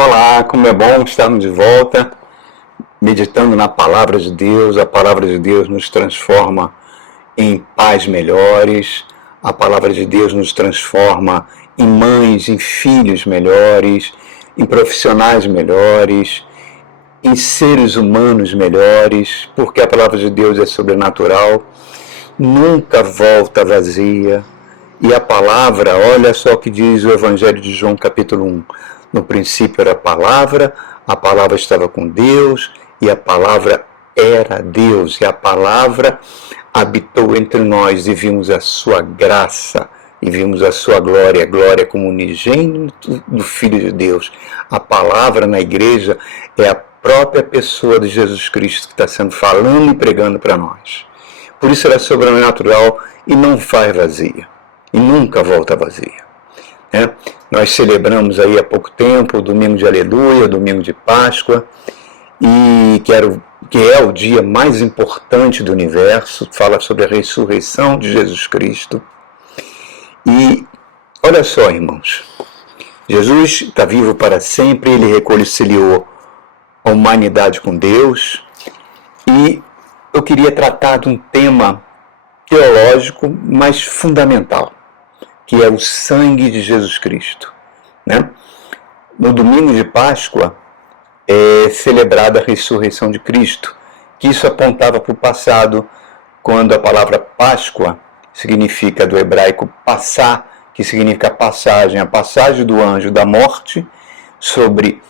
Olá, como é bom estarmos de volta, meditando na Palavra de Deus. A Palavra de Deus nos transforma em pais melhores, a Palavra de Deus nos transforma em mães, em filhos melhores, em profissionais melhores, em seres humanos melhores, porque a Palavra de Deus é sobrenatural, nunca volta vazia. E a palavra, olha só o que diz o Evangelho de João, capítulo 1. No princípio era a palavra estava com Deus, e a palavra era Deus, e a palavra habitou entre nós, e vimos a sua graça, e vimos a sua glória, glória como unigênito do Filho de Deus. A palavra na igreja é a própria pessoa de Jesus Cristo que está sendo falando e pregando para nós. Por isso ela é sobrenatural e não faz vazia. E nunca volta vazia. Nós celebramos aí há pouco tempo o Domingo de Aleluia, o Domingo de Páscoa, e que é o dia mais importante do universo, fala sobre a ressurreição de Jesus Cristo. E olha só, irmãos, Jesus está vivo para sempre, ele reconciliou a humanidade com Deus, e eu queria tratar de um tema teológico, mas fundamental, que é o sangue de Jesus Cristo. No domingo de Páscoa é celebrada a ressurreição de Cristo, que isso apontava para o passado, quando a palavra Páscoa significa, do hebraico, passar, que significa passagem, a passagem do anjo da morte, sobre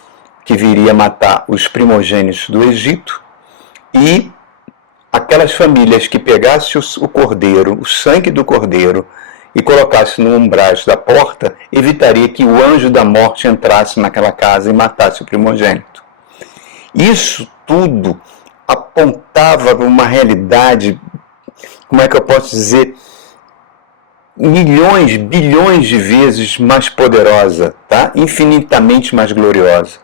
que viria matar os primogênitos do Egito, e aquelas famílias que pegassem o cordeiro, o sangue do cordeiro, e colocasse no umbrais da porta, evitaria que o anjo da morte entrasse naquela casa e matasse o primogênito. Isso tudo apontava para uma realidade, como é que eu posso dizer, milhões, bilhões de vezes mais poderosa, tá? Infinitamente mais gloriosa,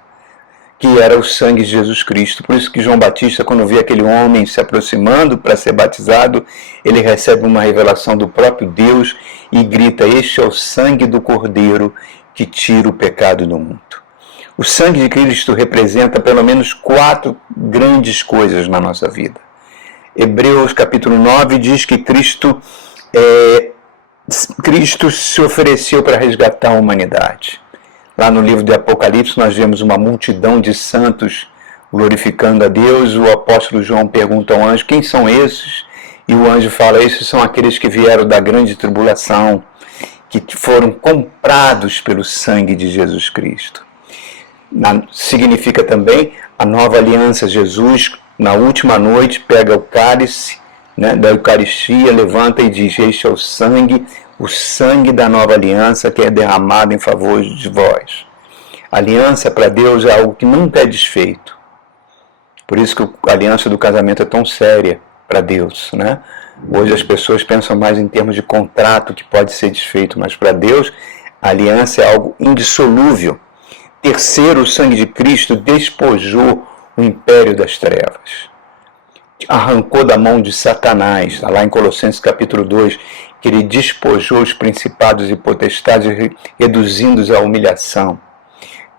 que era o sangue de Jesus Cristo. Por isso que João Batista, quando vê aquele homem se aproximando para ser batizado, ele recebe uma revelação do próprio Deus e grita: este é o sangue do Cordeiro que tira o pecado do mundo. O sangue de Cristo representa pelo menos 4 grandes coisas na nossa vida. Hebreus capítulo 9 diz que Cristo se ofereceu para resgatar a humanidade. Lá no livro de Apocalipse nós vemos uma multidão de santos glorificando a Deus. O apóstolo João pergunta ao anjo: quem são esses? E o anjo fala: esses são aqueles que vieram da grande tribulação, que foram comprados pelo sangue de Jesus Cristo. Significa também a nova aliança. Jesus, na última noite, pega o cálice da Eucaristia, levanta e diz: este é o sangue da nova aliança que é derramado em favor de vós. A aliança para Deus é algo que nunca é desfeito. Por isso que a aliança do casamento é tão séria para Deus. Hoje as pessoas pensam mais em termos de contrato que pode ser desfeito, mas para Deus a aliança é algo indissolúvel. Terceiro, o sangue de Cristo despojou o império das trevas. Arrancou da mão de Satanás, está lá em Colossenses capítulo 2, que ele despojou os principados e potestades, reduzindo-os à humilhação,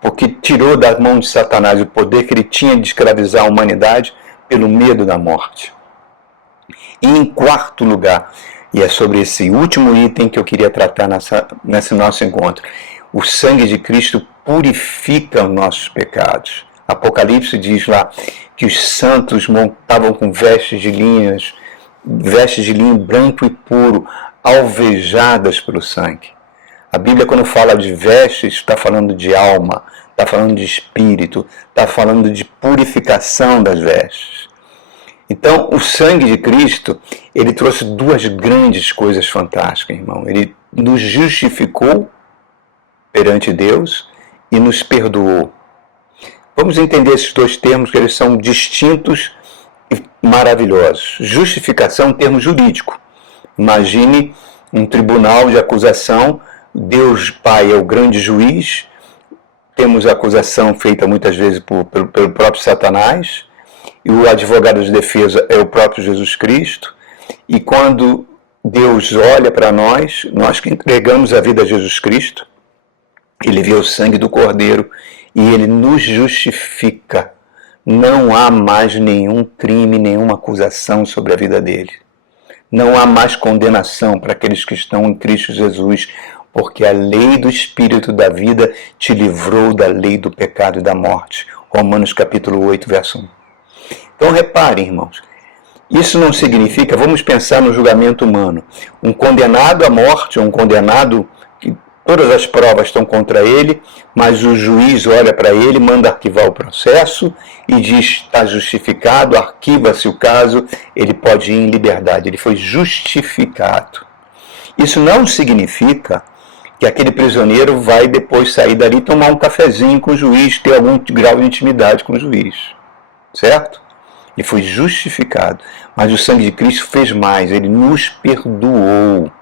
porque tirou da mão de Satanás o poder que ele tinha de escravizar a humanidade pelo medo da morte. E em quarto lugar, e é sobre esse último item que eu queria tratar nesse nosso encontro, o sangue de Cristo purifica os nossos pecados. Apocalipse diz lá que os santos montavam com vestes de linho branco e puro, alvejadas pelo sangue. A Bíblia, quando fala de vestes, está falando de alma, está falando de espírito, está falando de purificação das vestes. Então, o sangue de Cristo, ele trouxe 2 grandes coisas fantásticas, irmão. Ele nos justificou perante Deus e nos perdoou. Vamos entender esses 2 termos, que eles são distintos e maravilhosos. Justificação é um termo jurídico. Imagine um tribunal de acusação, Deus Pai é o grande juiz, temos a acusação feita muitas vezes pelo próprio Satanás, e o advogado de defesa é o próprio Jesus Cristo, e quando Deus olha para nós que entregamos a vida a Jesus Cristo, Ele vê o sangue do Cordeiro e ele nos justifica. Não há mais nenhum crime, nenhuma acusação sobre a vida dele. Não há mais condenação para aqueles que estão em Cristo Jesus, porque a lei do Espírito da vida te livrou da lei do pecado e da morte. Romanos capítulo 8, verso 1. Então reparem, irmãos, isso não significa, vamos pensar no julgamento humano, um condenado à morte, um condenado que todas as provas estão contra ele, mas o juiz olha para ele, manda arquivar o processo e diz, está justificado, arquiva-se o caso, ele pode ir em liberdade, ele foi justificado. Isso não significa que aquele prisioneiro vai depois sair dali e tomar um cafezinho com o juiz, ter algum grau de intimidade com o juiz, certo? Ele foi justificado, mas o sangue de Cristo fez mais, ele nos perdoou.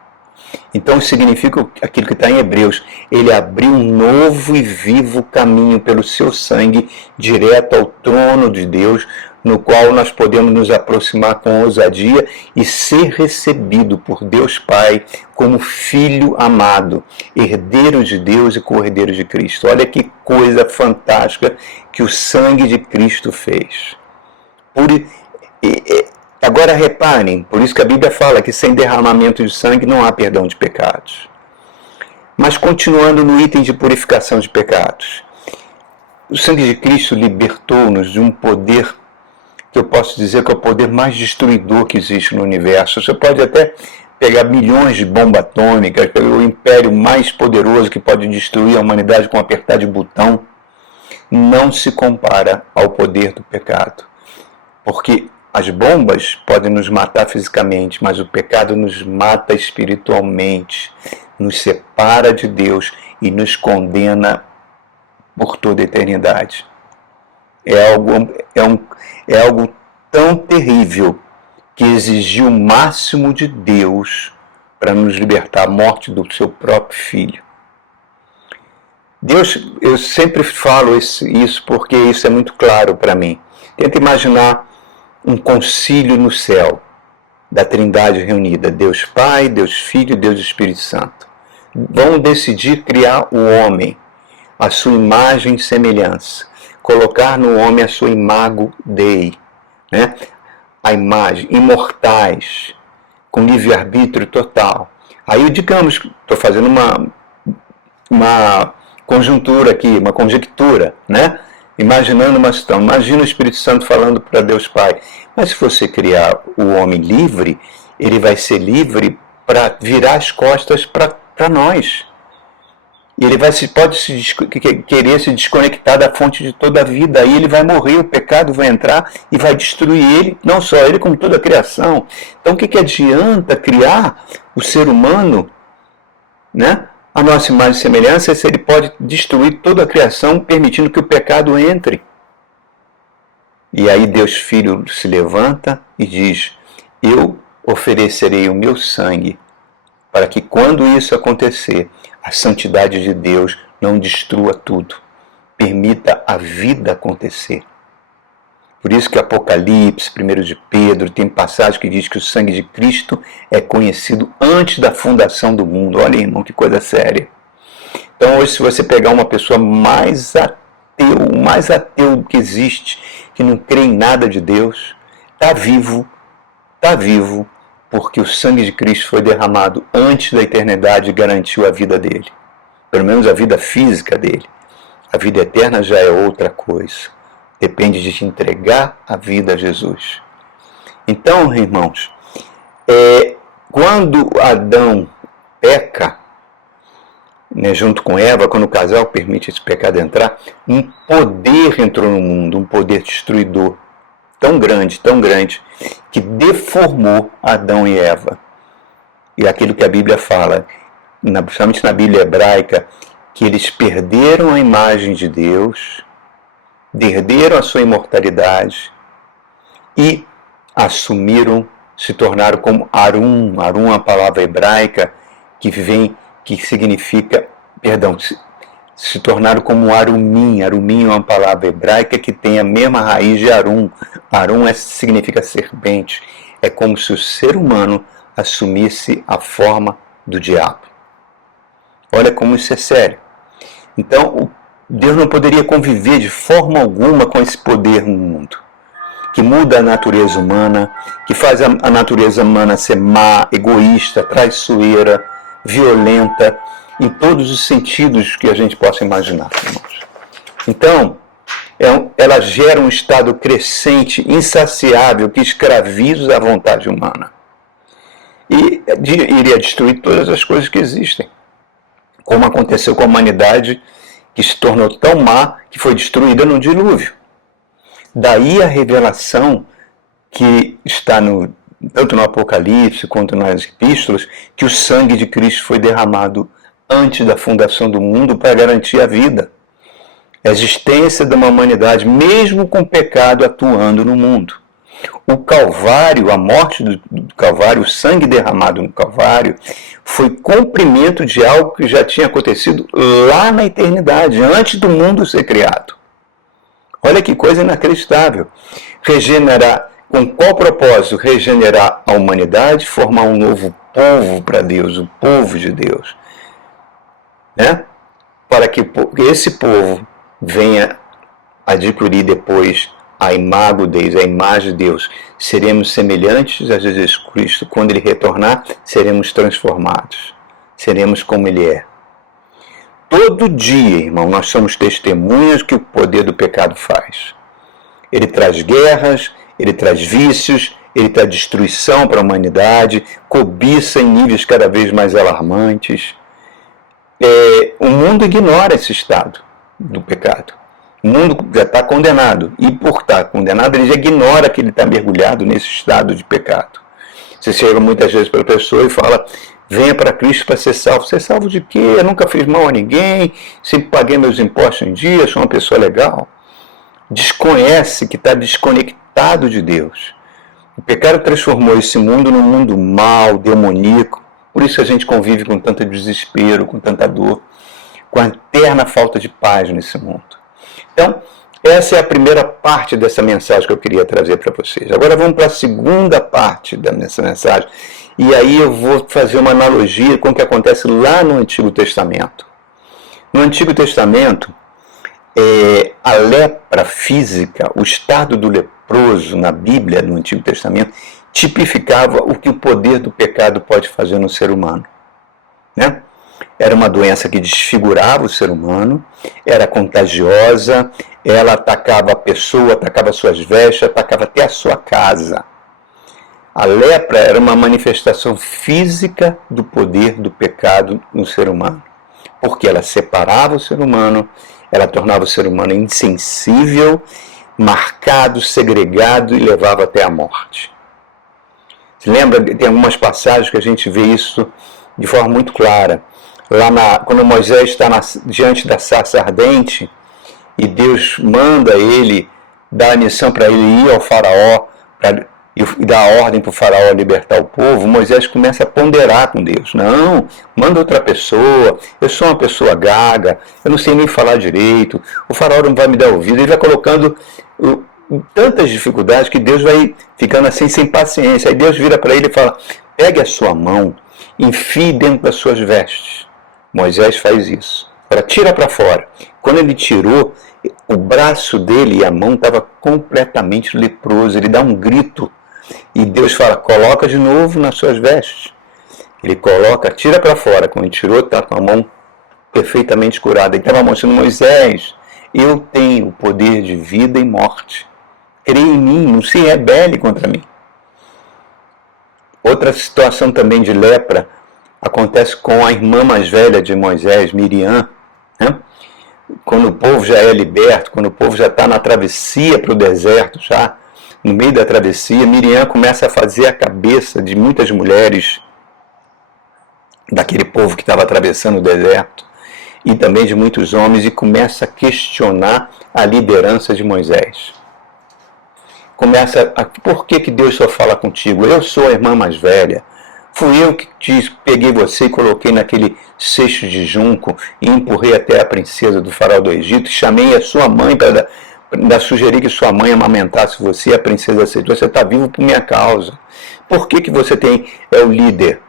Então significa aquilo que está em Hebreus, ele abriu um novo e vivo caminho pelo seu sangue, direto ao trono de Deus, no qual nós podemos nos aproximar com ousadia e ser recebido por Deus Pai como filho amado, herdeiro de Deus e co-herdeiro de Cristo. Olha que coisa fantástica que o sangue de Cristo fez. Agora reparem, por isso que a Bíblia fala que sem derramamento de sangue não há perdão de pecados. Mas continuando no item de purificação de pecados, o sangue de Cristo libertou-nos de um poder que eu posso dizer que é o poder mais destruidor que existe no universo. Você pode até pegar milhões de bombas atômicas, o império mais poderoso que pode destruir a humanidade com um apertar de botão, não se compara ao poder do pecado. Porque as bombas podem nos matar fisicamente, mas o pecado nos mata espiritualmente, nos separa de Deus e nos condena por toda a eternidade. É algo tão terrível que exigiu o máximo de Deus para nos libertar da morte do seu próprio Filho. Deus, eu sempre falo isso porque isso é muito claro para mim. Tenta imaginar um concílio no céu da Trindade reunida, Deus Pai, Deus Filho, Deus Espírito Santo. Vão decidir criar o homem, a sua imagem e semelhança, colocar no homem a sua imago Dei, né? A imagem, imortais, com livre-arbítrio total. Aí, digamos, estou fazendo uma conjuntura aqui, uma conjectura, né? Imaginando uma situação, imagina o Espírito Santo falando para Deus Pai, mas se você criar o homem livre, ele vai ser livre para virar as costas para nós. E ele pode querer se desconectar da fonte de toda a vida, aí ele vai morrer, o pecado vai entrar e vai destruir ele, não só ele, como toda a criação. Então o que adianta criar o ser humano, né? A nossa imagem e semelhança, se ele pode destruir toda a criação, permitindo que o pecado entre. E aí Deus Filho se levanta e diz, eu oferecerei o meu sangue, para que quando isso acontecer, a santidade de Deus não destrua tudo, permita a vida acontecer. Por isso que Apocalipse, 1 de Pedro, tem passagem que diz que o sangue de Cristo é conhecido antes da fundação do mundo. Olha, irmão, que coisa séria. Então hoje, se você pegar uma pessoa mais ateu que existe, que não crê em nada de Deus, está vivo, porque o sangue de Cristo foi derramado antes da eternidade e garantiu a vida dele. Pelo menos a vida física dele. A vida eterna já é outra coisa. Depende de te entregar a vida a Jesus. Então, irmãos, quando Adão peca, né, junto com Eva, quando o casal permite esse pecado entrar, um poder entrou no mundo, um poder destruidor, tão grande, que deformou Adão e Eva. E aquilo que a Bíblia fala, principalmente na Bíblia hebraica, que eles perderam a imagem de Deus, perderam a sua imortalidade e se tornaram como Arum. Arum é uma palavra hebraica que significa, se tornaram como Arumim. Arumim é uma palavra hebraica que tem a mesma raiz de Arum. Arum significa serpente. É como se o ser humano assumisse a forma do diabo. Olha como isso é sério. Então, Deus não poderia conviver de forma alguma com esse poder no mundo, que muda a natureza humana, que faz a natureza humana ser má, egoísta, traiçoeira, violenta, em todos os sentidos que a gente possa imaginar, irmãos. Então, ela gera um estado crescente, insaciável, que escraviza a vontade humana. E iria destruir todas as coisas que existem, como aconteceu com a humanidade, que se tornou tão má que foi destruída no dilúvio. Daí a revelação que está tanto no Apocalipse quanto nas epístolas, que o sangue de Cristo foi derramado antes da fundação do mundo para garantir a vida, a existência de uma humanidade, mesmo com o pecado atuando no mundo. O Calvário, a morte do Calvário, o sangue derramado no Calvário, foi cumprimento de algo que já tinha acontecido lá na eternidade, antes do mundo ser criado. Olha que coisa inacreditável. Regenerar, com qual propósito? Regenerar a humanidade, formar um novo povo para Deus, o povo de Deus. Né? Para que esse povo venha adquirir depois a imagem, a imagem de Deus. Seremos semelhantes a Jesus Cristo. Quando Ele retornar, seremos transformados. Seremos como Ele é. Todo dia, irmão, nós somos testemunhas que o poder do pecado faz. Ele traz guerras, ele traz vícios, ele traz destruição para a humanidade, cobiça em níveis cada vez mais alarmantes. O mundo ignora esse estado do pecado. O mundo já está condenado. E por estar condenado, ele já ignora que ele está mergulhado nesse estado de pecado. Você chega muitas vezes para a pessoa e fala: venha para Cristo para ser salvo. Ser salvo de quê? Eu nunca fiz mal a ninguém, sempre paguei meus impostos em dia, sou uma pessoa legal. Desconhece que está desconectado de Deus. O pecado transformou esse mundo num mundo mau, demoníaco. Por isso a gente convive com tanto desespero, com tanta dor, com a eterna falta de paz nesse mundo. Então, essa é a primeira parte dessa mensagem que eu queria trazer para vocês. Agora vamos para a segunda parte dessa mensagem. E aí eu vou fazer uma analogia com o que acontece lá no Antigo Testamento. No Antigo Testamento, a lepra física, o estado do leproso na Bíblia, no Antigo Testamento, tipificava o que o poder do pecado pode fazer no ser humano. Né? Era uma doença que desfigurava o ser humano, era contagiosa, ela atacava a pessoa, atacava suas vestes, atacava até a sua casa. A lepra era uma manifestação física do poder do pecado no ser humano, porque ela separava o ser humano, ela tornava o ser humano insensível, marcado, segregado e levava até a morte. Você lembra? Tem algumas passagens que a gente vê isso de forma muito clara. Quando Moisés está diante da sarça ardente e Deus manda ele, dá a missão para ele ir ao faraó e dar a ordem para o faraó libertar o povo, Moisés começa a ponderar com Deus. Não, manda outra pessoa, eu sou uma pessoa gaga, eu não sei nem falar direito, o faraó não vai me dar ouvido. Ele vai colocando tantas dificuldades que Deus vai ficando assim sem paciência. Aí Deus vira para ele e fala: pegue a sua mão, enfie dentro das suas vestes. Moisés faz isso. Agora tira para fora. Quando ele tirou, o braço dele e a mão estava completamente leproso. Ele dá um grito e Deus fala: coloca de novo nas suas vestes. Ele coloca, tira para fora. Quando ele tirou, está com a mão perfeitamente curada. Ele estava mostrando: Moisés, eu tenho o poder de vida e morte. Creia em mim, não se rebele contra mim. Outra situação também de lepra acontece com a irmã mais velha de Moisés, Miriam. Né? Quando o povo já é liberto, quando o povo já está na travessia para o deserto, já no meio da travessia, Miriam começa a fazer a cabeça de muitas mulheres daquele povo que estava atravessando o deserto e também de muitos homens, e começa a questionar a liderança de Moisés. Por que Deus só fala contigo? Eu sou a irmã mais velha. Fui eu que peguei você e coloquei naquele cesto de junco e empurrei até a princesa do faraó do Egito. Chamei a sua mãe para sugerir que sua mãe amamentasse você, e a princesa aceitou. Você está vivo por minha causa. Por que você é o líder?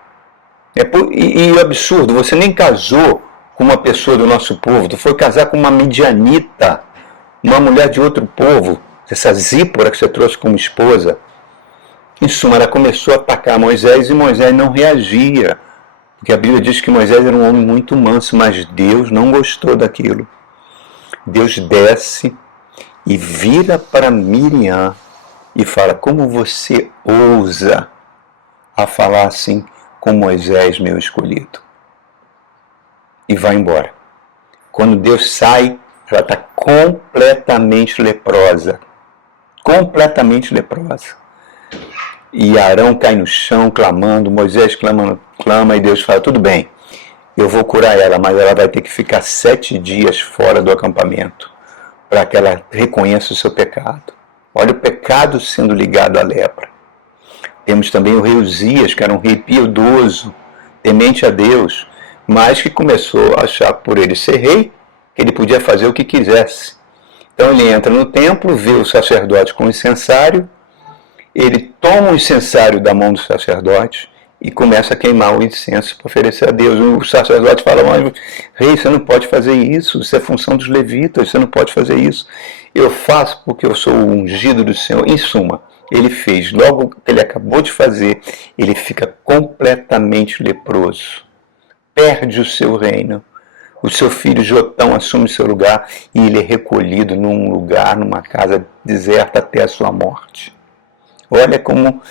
E o absurdo, você nem casou com uma pessoa do nosso povo, tu foi casar com uma midianita, uma mulher de outro povo, essa Zípora que você trouxe como esposa. Em suma, ela começou a atacar Moisés e Moisés não reagia, porque a Bíblia diz que Moisés era um homem muito manso, mas Deus não gostou daquilo. Deus desce e vira para Miriam e fala: como você ousa a falar assim com Moisés, meu escolhido? E vai embora. Quando Deus sai, ela está completamente leprosa. Completamente leprosa. E Arão cai no chão clamando, Moisés clama e Deus fala: tudo bem, eu vou curar ela, mas ela vai ter que ficar 7 dias fora do acampamento para que ela reconheça o seu pecado. Olha o pecado sendo ligado à lepra. Temos também o rei Uzias, que era um rei piedoso, temente a Deus, mas que começou a achar, por ele ser rei, que ele podia fazer o que quisesse. Então ele entra no templo, vê o sacerdote com o incensário, ele toma o incensário da mão do sacerdote e começa a queimar o incenso para oferecer a Deus. O sacerdote fala: mas, rei, você não pode fazer isso, isso é função dos levitas, você não pode fazer isso. Eu faço porque eu sou o ungido do Senhor. Em suma, ele fez, logo que ele acabou de fazer, ele fica completamente leproso, perde o seu reino. O seu filho Jotão assume seu lugar e ele é recolhido num lugar, numa casa deserta até a sua morte. Olha como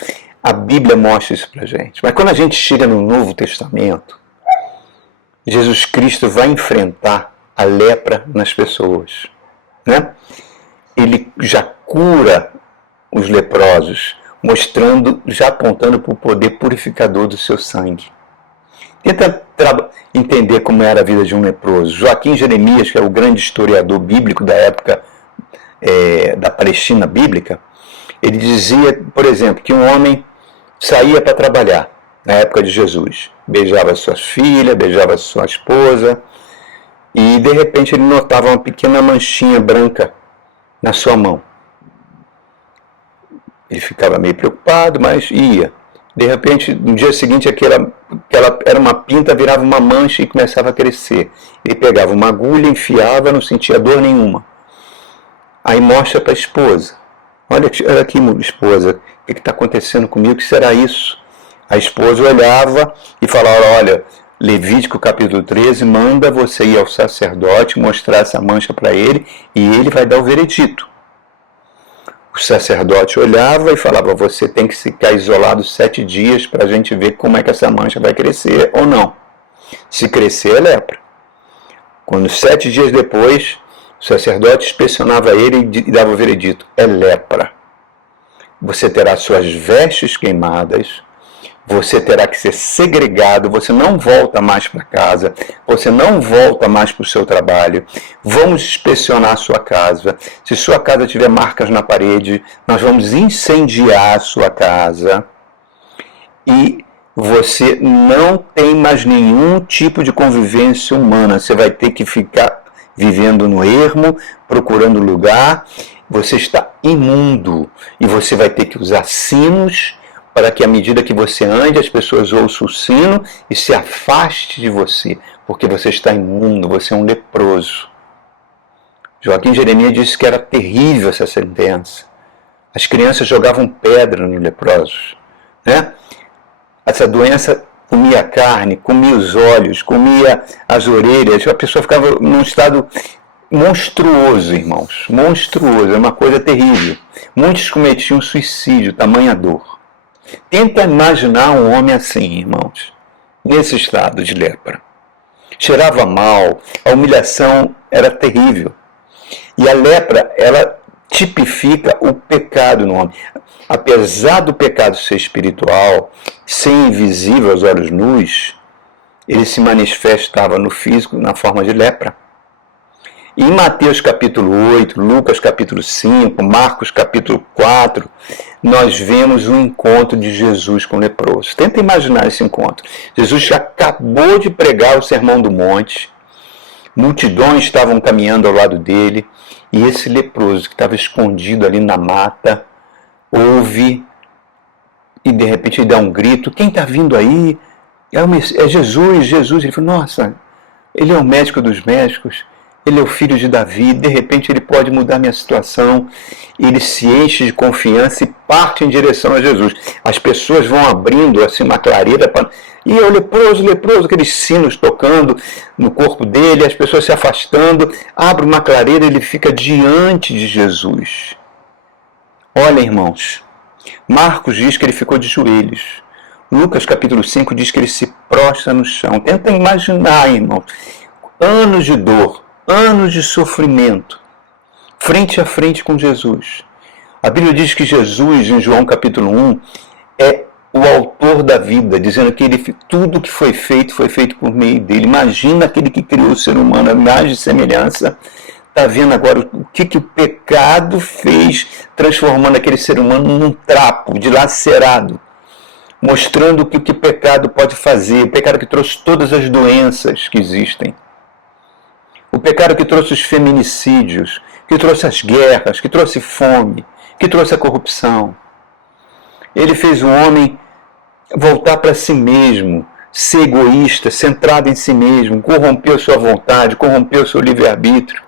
a Bíblia mostra isso pra gente. Mas quando a gente chega no Novo Testamento, Jesus Cristo vai enfrentar a lepra nas pessoas, né? Ele já cura os leprosos, mostrando, já apontando para o poder purificador do seu sangue. Tenta entender como era a vida de um leproso. Joaquim Jeremias, que é o grande historiador bíblico da época da Palestina bíblica, ele dizia, por exemplo, que um homem saía para trabalhar na época de Jesus, beijava suas filhas, beijava sua esposa, e de repente ele notava uma pequena manchinha branca na sua mão. Ele ficava meio preocupado, mas ia. De repente, no dia seguinte, aquela era uma pinta, virava uma mancha e começava a crescer. Ele pegava uma agulha, enfiava, não sentia dor nenhuma. Aí mostra para a esposa: olha aqui, esposa, o que está acontecendo comigo? O que será isso? A esposa olhava e falava: olha, Levítico capítulo 13 manda você ir ao sacerdote, mostrar essa mancha para ele e ele vai dar o veredito. O sacerdote olhava e falava: você tem que ficar isolado 7 dias para a gente ver como é que essa mancha vai crescer ou não. Se crescer, é lepra. Quando 7 dias depois, o sacerdote inspecionava ele e dava o veredito: é lepra. Você terá suas vestes queimadas, você terá que ser segregado, você não volta mais para casa, você não volta mais para o seu trabalho, vamos inspecionar a sua casa. Se sua casa tiver marcas na parede, nós vamos incendiar a sua casa e você não tem mais nenhum tipo de convivência humana. Você vai ter que ficar vivendo no ermo, procurando lugar, você está imundo e você vai ter que usar sinos para que à medida que você ande, as pessoas ouçam o sino e se afaste de você, porque você está imundo, você é um leproso. Joaquim Jeremias disse que era terrível essa sentença. As crianças jogavam pedra nos leprosos, né? Essa doença comia a carne, comia os olhos, comia as orelhas, a pessoa ficava num estado monstruoso, irmãos, monstruoso, é uma coisa terrível. Muitos cometiam suicídio, tamanha dor. Tenta imaginar um homem assim, irmãos, nesse estado de lepra. Cheirava mal, a humilhação era terrível. E a lepra, ela tipifica o pecado no homem. Apesar do pecado ser espiritual, ser invisível aos olhos nus, ele se manifestava no físico na forma de lepra. E em Mateus capítulo 8, Lucas capítulo 5, Marcos capítulo 4, nós vemos o encontro de Jesus com leprosos. Tenta imaginar esse encontro. Jesus acabou de pregar o Sermão do Monte, multidões estavam caminhando ao lado dele, e esse leproso que estava escondido ali na mata, ouve, e de repente ele dá um grito: quem está vindo aí? É Jesus, Jesus. Ele falou: nossa, Ele é o médico dos médicos, ele é o filho de Davi, de repente ele pode mudar minha situação. Ele se enche de confiança e parte em direção a Jesus. As pessoas vão abrindo assim uma clareira, e é o leproso, aqueles sinos tocando no corpo dele, as pessoas se afastando, abre uma clareira, ele fica diante de Jesus. Olha, irmãos, Marcos diz que ele ficou de joelhos. Lucas capítulo 5 diz que ele se prostra no chão. Tenta imaginar, irmãos, anos de dor, anos de sofrimento, frente a frente com Jesus. A Bíblia diz que Jesus, em João capítulo 1, é o autor da vida, dizendo que tudo que foi feito por meio dele. Imagina aquele que criou o ser humano, a imagem e semelhança, está vendo agora o que o pecado fez, transformando aquele ser humano num trapo dilacerado, mostrando o que o pecado pode fazer, o pecado que trouxe todas as doenças que existem. O pecado que trouxe os feminicídios, que trouxe as guerras, que trouxe fome, que trouxe a corrupção. Ele fez o homem voltar para si mesmo, ser egoísta, centrado em si mesmo, corrompeu sua vontade, corrompeu seu livre-arbítrio.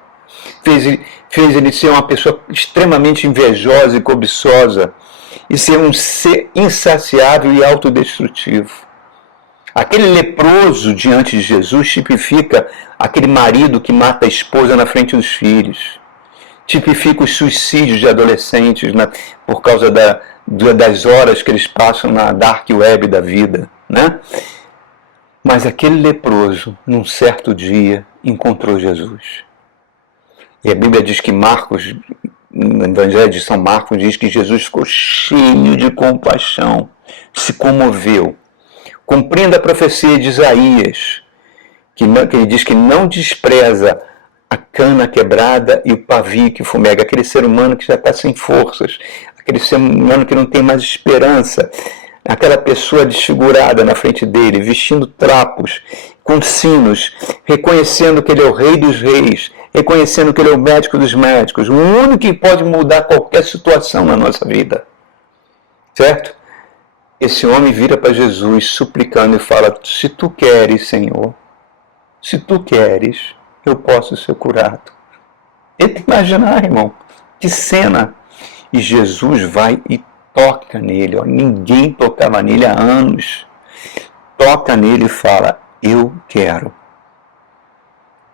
Fez ele ser uma pessoa extremamente invejosa e cobiçosa, e ser um ser insaciável e autodestrutivo. Aquele leproso diante de Jesus tipifica aquele marido que mata a esposa na frente dos filhos. Tipifica os suicídios de adolescentes por causa das horas que eles passam na dark web da vida, né? Mas aquele leproso, num certo dia, encontrou Jesus. E a Bíblia diz que Marcos, no Evangelho de São Marcos, diz que Jesus ficou cheio de compaixão, se comoveu. Cumprindo a profecia de Isaías, que ele diz que não despreza a cana quebrada e o pavio que fumega, aquele ser humano que já está sem forças, aquele ser humano que não tem mais esperança, aquela pessoa desfigurada na frente dele, vestindo trapos, com sinos, reconhecendo que ele é o Rei dos Reis, reconhecendo que ele é o médico dos médicos, o único que pode mudar qualquer situação na nossa vida. Certo? Esse homem vira para Jesus suplicando e fala: se tu queres, Senhor, se tu queres, eu posso ser curado. Tenta imaginar, irmão, que cena. E Jesus vai e toca nele. Ó, ninguém tocava nele há anos. Toca nele e fala: eu quero.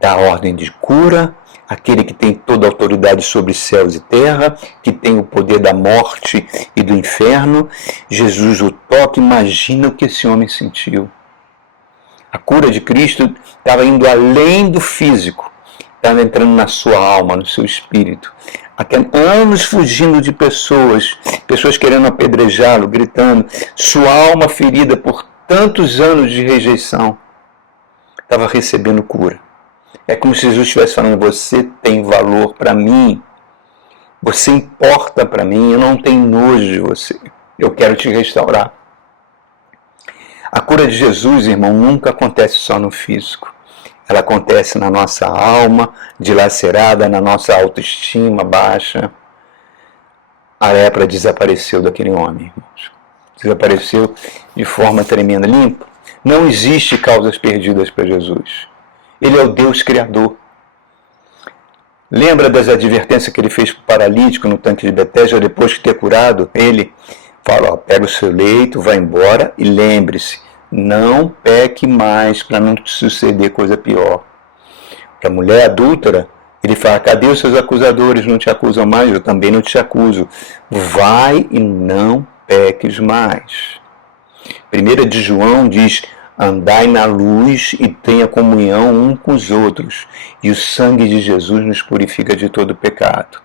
Dá ordem de cura. Aquele que tem toda a autoridade sobre céus e terra, que tem o poder da morte e do inferno. Jesus o toca, imagina o que esse homem sentiu. A cura de Cristo estava indo além do físico, estava entrando na sua alma, no seu espírito. Até anos fugindo de pessoas querendo apedrejá-lo, gritando, sua alma ferida por tantos anos de rejeição, estava recebendo cura. É como se Jesus estivesse falando: você tem valor para mim, você importa para mim, eu não tenho nojo de você, eu quero te restaurar. A cura de Jesus, irmão, nunca acontece só no físico. Ela acontece na nossa alma, dilacerada, na nossa autoestima baixa. A lepra desapareceu daquele homem, irmãos. Desapareceu de forma tremenda, limpa. Não existe causas perdidas para Jesus. Ele é o Deus Criador. Lembra das advertências que ele fez para o paralítico no tanque de Betesda, depois de ter curado ele? Fala: ó, pega o seu leito, vai embora e lembre-se, não peque mais para não te suceder coisa pior. Para a mulher adúltera, ele fala: cadê os seus acusadores? Não te acusam mais? Eu também não te acuso. Vai e não peques mais. 1 de João diz: andai na luz e tenha comunhão um com os outros, e o sangue de Jesus nos purifica de todo pecado.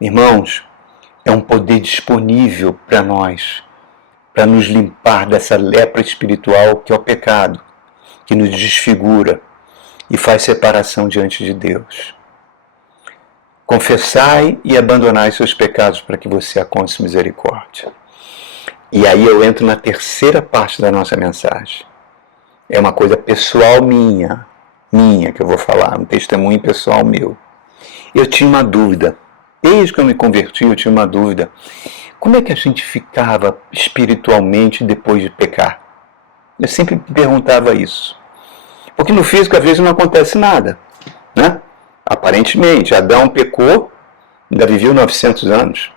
Irmãos, é um poder disponível para nós, para nos limpar dessa lepra espiritual que é o pecado, que nos desfigura e faz separação diante de Deus. Confessai e abandonai seus pecados para que você alcance misericórdia. E aí eu entro na terceira parte da nossa mensagem. É uma coisa pessoal minha que eu vou falar, um testemunho pessoal meu. Eu tinha uma dúvida. Desde que eu me converti, eu tinha uma dúvida. Como é que a gente ficava espiritualmente depois de pecar? Eu sempre me perguntava isso. Porque no físico, às vezes, não acontece nada, né? Aparentemente, Adão pecou, ainda viveu 900 anos.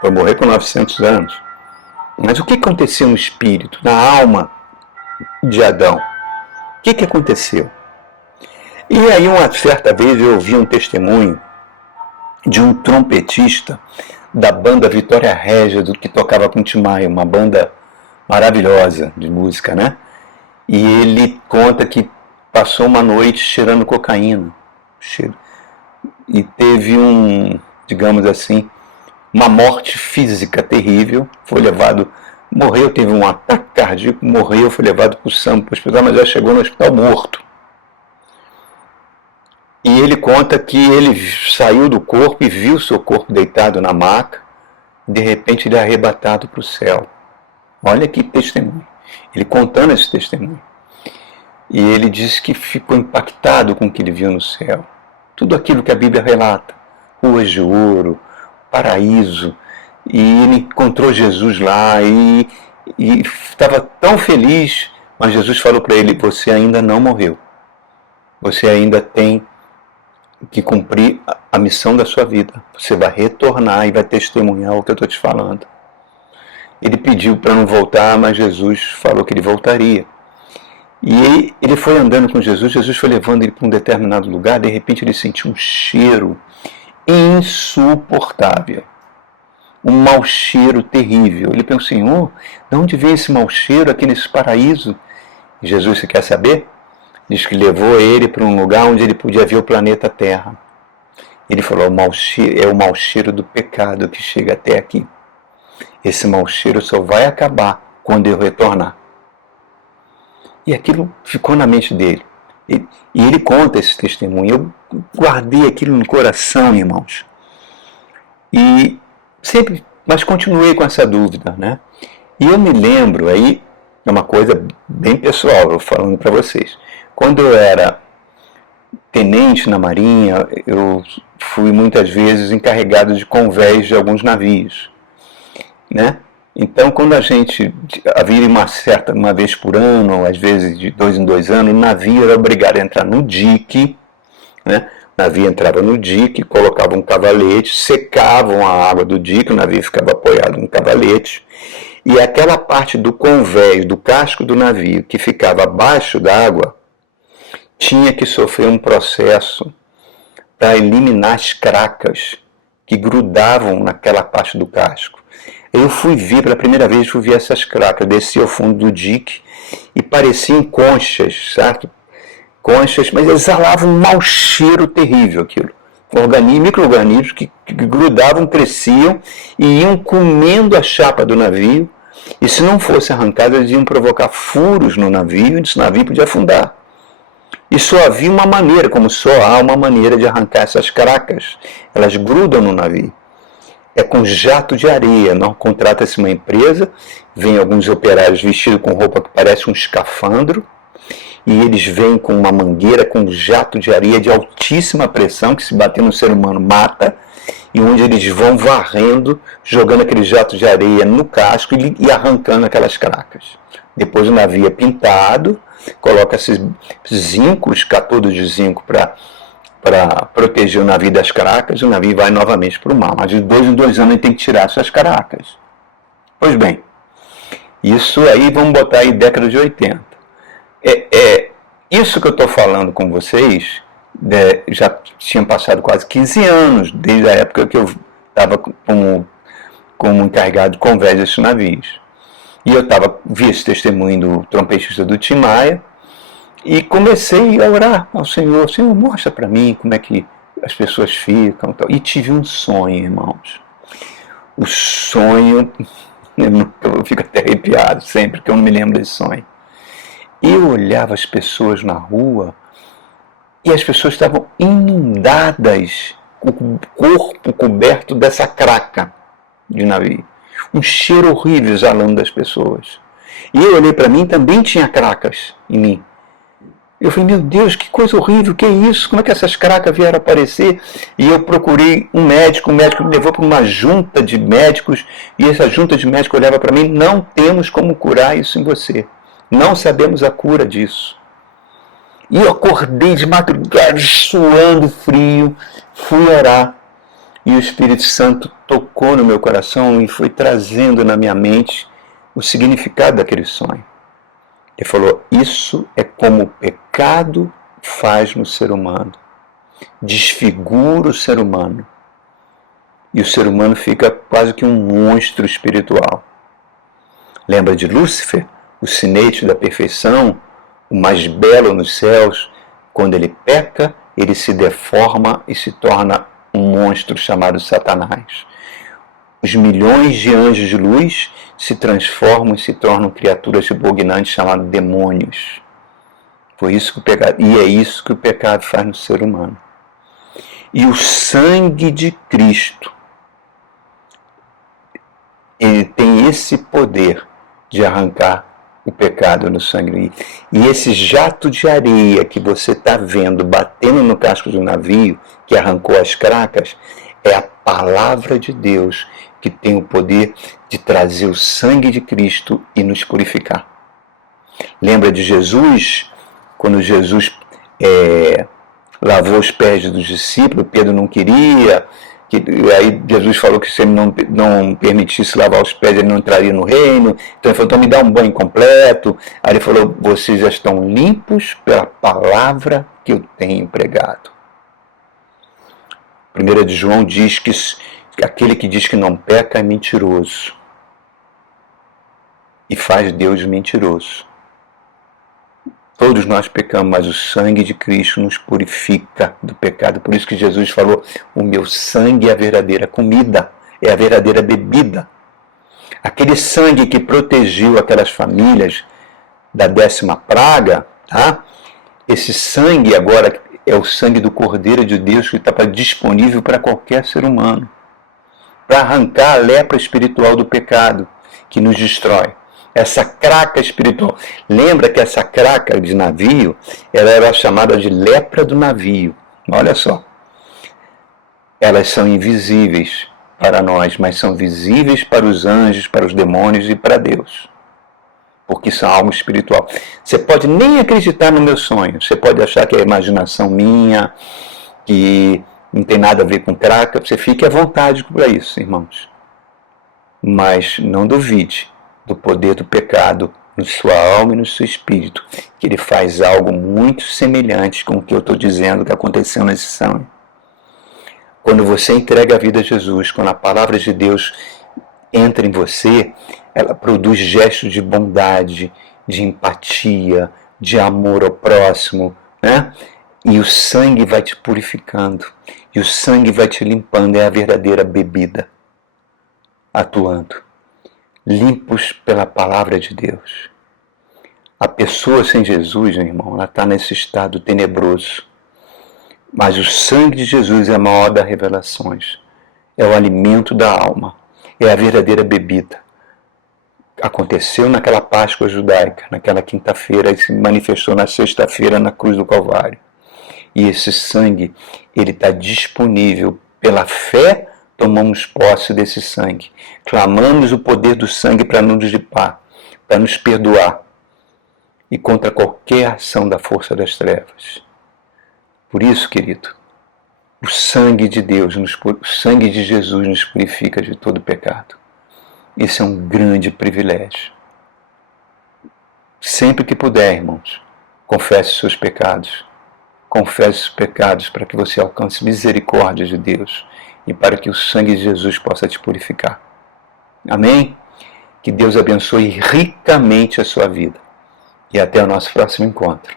Foi morrer com 900 anos. Mas o que aconteceu no espírito, na alma de Adão? O que aconteceu? E aí, uma certa vez, eu ouvi um testemunho de um trompetista da banda Vitória Régia, que tocava com Tim Maia, uma banda maravilhosa de música, né? E ele conta que passou uma noite cheirando cocaína. E teve digamos assim, uma morte física terrível. Foi levado, morreu, teve um ataque cardíaco, morreu, foi levado para o SAMU, para o hospital, mas já chegou no hospital morto. E ele conta que ele saiu do corpo e viu seu corpo deitado na maca, e de repente ele é arrebatado para o céu. Olha que testemunho. Ele contando esse testemunho. E ele disse que ficou impactado com o que ele viu no céu. Tudo aquilo que a Bíblia relata. Ruas de ouro, paraíso. E ele encontrou Jesus lá e estava tão feliz. Mas Jesus falou para ele, você ainda não morreu. Você ainda tem que cumprir a missão da sua vida. Você vai retornar e vai testemunhar o que eu estou te falando. Ele pediu para não voltar, mas Jesus falou que ele voltaria. E ele foi andando com Jesus, Jesus foi levando ele para um determinado lugar, de repente ele sentiu um cheiro insuportável. Um mau cheiro terrível. Ele pensou, Senhor, de onde vem esse mau cheiro aqui nesse paraíso? E Jesus, você quer saber? Diz que levou ele para um lugar onde ele podia ver o planeta Terra. Ele falou, é o mau cheiro do pecado que chega até aqui. Esse mau cheiro só vai acabar quando eu retornar. E aquilo ficou na mente dele. E ele conta esse testemunho. Eu guardei aquilo no coração, irmãos. E sempre, mas continuei com essa dúvida, né? E eu me lembro, aí é uma coisa bem pessoal, eu falando para vocês. Quando eu era tenente na Marinha, eu fui muitas vezes encarregado de convés de alguns navios, né? Então, quando a gente havia uma vez por ano, ou às vezes de 2 em 2 anos, o navio era obrigado a entrar no dique, né? O navio entrava no dique, colocava um cavalete, secavam a água do dique, o navio ficava apoiado no cavalete, e aquela parte do convés, do casco do navio, que ficava abaixo d'água, tinha que sofrer um processo para eliminar as cracas que grudavam naquela parte do casco. Eu fui ver, pela primeira vez, essas cracas, desci ao fundo do dique e pareciam conchas, certo? Conchas, mas exalavam um mau cheiro terrível aquilo. Micro-organismos que grudavam, cresciam e iam comendo a chapa do navio, e se não fosse arrancado, eles iam provocar furos no navio, e esse navio podia afundar. E só havia uma maneira, como só há uma maneira de arrancar essas cracas. Elas grudam no navio. É com jato de areia. Não contrata-se uma empresa, vem alguns operários vestidos com roupa que parece um escafandro, e eles vêm com uma mangueira com jato de areia de altíssima pressão, que se bater no ser humano mata, e onde eles vão varrendo, jogando aquele jato de areia no casco e arrancando aquelas cracas. Depois o navio é pintado, coloca-se zincos, catodos de zinco para proteger o navio das cracas, e o navio vai novamente para o mar. Mas de 2 em 2 anos ele tem que tirar essas cracas. Pois bem, isso aí vamos botar aí década de 80. Isso que eu estou falando com vocês, já tinha passado quase 15 anos, desde a época que eu estava como encarregado de convés desses navios. E eu vi esse testemunho do trompetista do Tim Maia, e comecei a orar ao Senhor. Senhor, mostra para mim como é que as pessoas ficam. E tive um sonho, irmãos. O sonho, eu fico até arrepiado sempre que eu não me lembro desse sonho. Eu olhava as pessoas na rua e as pessoas estavam inundadas, com o corpo coberto dessa craca de navio. Um cheiro horrível exalando das pessoas. E eu olhei para mim, também tinha cracas em mim. Eu falei, meu Deus, que coisa horrível, que é isso? Como é que essas cracas vieram aparecer? E eu procurei um médico me levou para uma junta de médicos, e essa junta de médicos olhava para mim, não temos como curar isso em você. Não sabemos a cura disso. E eu acordei de madrugada, suando frio, fui orar. E o Espírito Santo tocou no meu coração e foi trazendo na minha mente o significado daquele sonho. Ele falou, isso é como o pecado faz no ser humano. Desfigura o ser humano. E o ser humano fica quase que um monstro espiritual. Lembra de Lúcifer, o sinete da perfeição, o mais belo nos céus? Quando ele peca, ele se deforma e se torna um monstro chamado Satanás. Os milhões de anjos de luz se transformam e se tornam criaturas repugnantes chamadas demônios. Foi isso que o pecado, e é isso que o pecado faz no ser humano. E o sangue de Cristo, ele tem esse poder de arrancar o pecado no sangue. E esse jato de areia que você está vendo batendo no casco do navio, que arrancou as cracas, é a palavra de Deus que tem o poder de trazer o sangue de Cristo e nos purificar. Lembra de Jesus? Quando Jesus lavou os pés dos discípulos, Pedro não queria, aí Jesus falou que se ele não permitisse lavar os pés, ele não entraria no reino. Então ele falou, então me dá um banho completo. Aí ele falou, vocês já estão limpos pela palavra que eu tenho pregado. 1 de João diz que aquele que diz que não peca é mentiroso e faz Deus mentiroso. Todos nós pecamos, mas o sangue de Cristo nos purifica do pecado. Por isso que Jesus falou, o meu sangue é a verdadeira comida, é a verdadeira bebida. Aquele sangue que protegeu aquelas famílias da 10ª praga, tá? Esse sangue agora é o sangue do Cordeiro de Deus que está disponível para qualquer ser humano, para arrancar a lepra espiritual do pecado que nos destrói. Essa craca espiritual. Lembra que essa craca de navio, ela era chamada de lepra do navio. Olha só. Elas são invisíveis para nós, mas são visíveis para os anjos, para os demônios e para Deus. Porque são algo espiritual. Você pode nem acreditar no meu sonho. Você pode achar que é imaginação minha, que não tem nada a ver com craca. Você fique à vontade para isso, irmãos. Mas não duvide do poder do pecado na sua alma e no seu espírito, que ele faz algo muito semelhante com o que eu estou dizendo que aconteceu nesse sonho. Quando você entrega a vida a Jesus, quando a palavra de Deus entra em você, ela produz gestos de bondade, de empatia, de amor ao próximo, né? E o sangue vai te purificando, e o sangue vai te limpando, é a verdadeira bebida atuando. Limpos pela palavra de Deus. A pessoa sem Jesus, meu irmão, ela está nesse estado tenebroso. Mas o sangue de Jesus é a maior das revelações. É o alimento da alma. É a verdadeira bebida. Aconteceu naquela Páscoa judaica, naquela quinta-feira, e se manifestou na sexta-feira na cruz do Calvário. E esse sangue, ele está disponível pela fé. Tomamos posse desse sangue. Clamamos o poder do sangue para nos limpar, para nos perdoar e contra qualquer ação da força das trevas. Por isso, querido, o sangue de Deus, o sangue de Jesus nos purifica de todo pecado. Esse é um grande privilégio. Sempre que puder, irmãos, confesse os seus pecados. Confesse os pecados para que você alcance misericórdia de Deus e para que o sangue de Jesus possa te purificar. Amém? Que Deus abençoe ricamente a sua vida. E até o nosso próximo encontro.